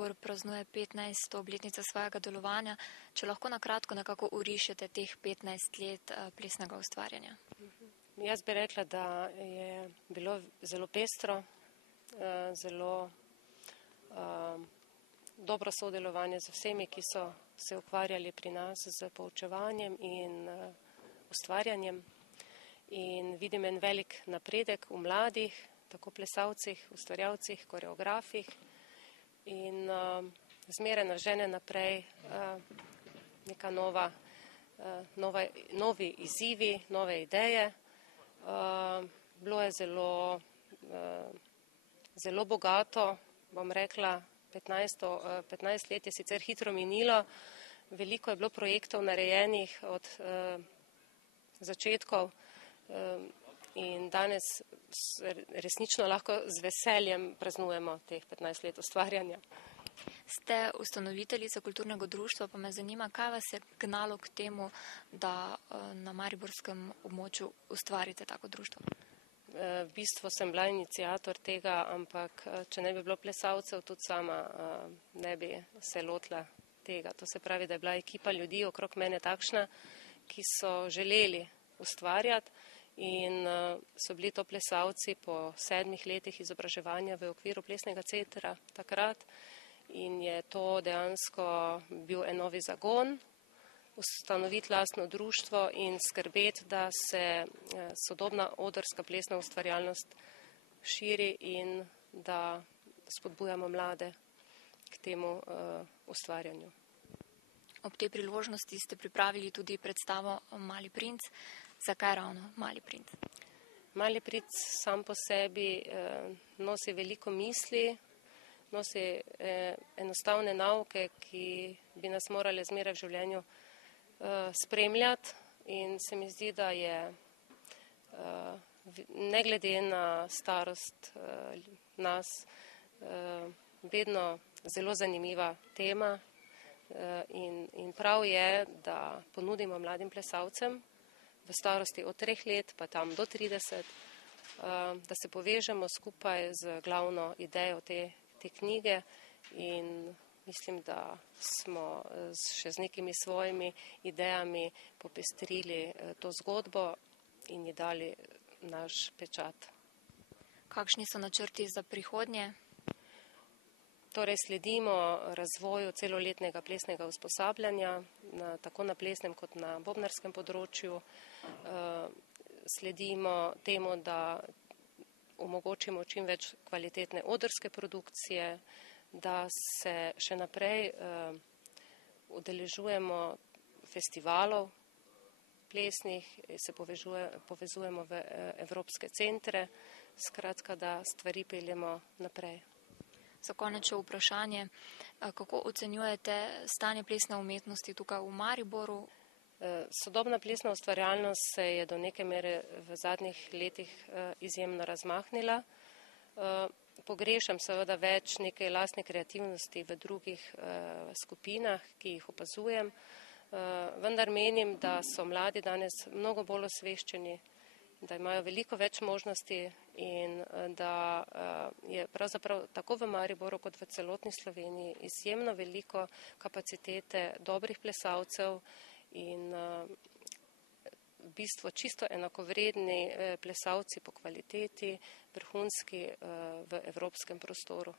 Maribor praznuje 15. obletnico svojega delovanja. Če lahko na kratko nekako orišete teh 15 let plesnega ustvarjanja. Jaz bi rekla, da je bilo zelo pestro, zelo dobro sodelovanje z vsemi, ki so se ukvarjali pri nas z poučevanjem in ustvarjanjem. In vidim en velik napredek v mladih, tako plesalcih, ustvarjalcih, koreografih. In zmeraj nas žene naprej neka novi izzivi, nove ideje. Bilo je zelo bogato, bom rekla, 15 let je sicer hitro minilo, veliko je bilo projektov narejenih od začetkov in danes resnično lahko z veseljem praznujemo teh 15 let ustvarjanja. Ste ustanoviteljica kulturnega društva, pa me zanima, kaj vas je gnalo k temu, da na mariborskem območju ustvarite tako društvo? V bistvu sem bila iniciator tega, ampak če ne bi bilo plesalcev, tudi sama ne bi se lotila tega. To se pravi, da je bila ekipa ljudi okrog mene takšna, ki so želeli ustvarjati in so bili to plesalci po 7 letih izobraževanja v okviru plesnega centra takrat in je to dejansko bil en novi zagon. Ustanoviti lastno društvo in skrbeti, da se sodobna odrska plesna ustvarjalnost širi in da spodbujamo mlade k temu ustvarjanju. Ob tej priložnosti ste pripravili tudi predstavo Mali princ. Zakaj ravno Mali princ? Mali princ sam po sebi nosi veliko misli, nosi enostavne nauke, ki bi nas morale zmeraj v življenju spremljati in se mi zdi, da je ne glede na starost nas vedno zelo zanimiva tema in prav je, da ponudimo mladim plesalcem v starosti od 3 let pa tam do 30, da se povežemo skupaj z glavno idejo te knjige in mislim, da smo še z nekimi svojimi idejami popestrili to zgodbo in ji dali naš pečat. Kakšni so načrti za prihodnje? Torej sledimo razvoju celoletnega plesnega usposabljanja, tako na plesnem kot na bobnarskem področju. Sledimo temu, da omogočimo čim več kvalitetne odrske produkcije, da se še naprej udeležujemo festivalov plesnih, se povezujemo v evropske centre, skratka, da stvari peljemo naprej. Za konec še vprašanje, kako ocenjujete stanje plesne umetnosti tukaj v Mariboru? Sodobna plesna ustvarjalnost se je do neke mere v zadnjih letih izjemno razmahnila. Pogrešam seveda več neke lastne kreativnosti v drugih skupinah, ki jih opazujem, vendar menim, da so mladi danes mnogo bolj osveščeni, da imajo veliko več možnosti in da je pravzaprav tako v Mariboru kot v celotni Sloveniji izjemno veliko kapacitete dobrih plesalcev in v bistvu čisto enakovredni plesalci po kvaliteti, vrhunski v evropskem prostoru.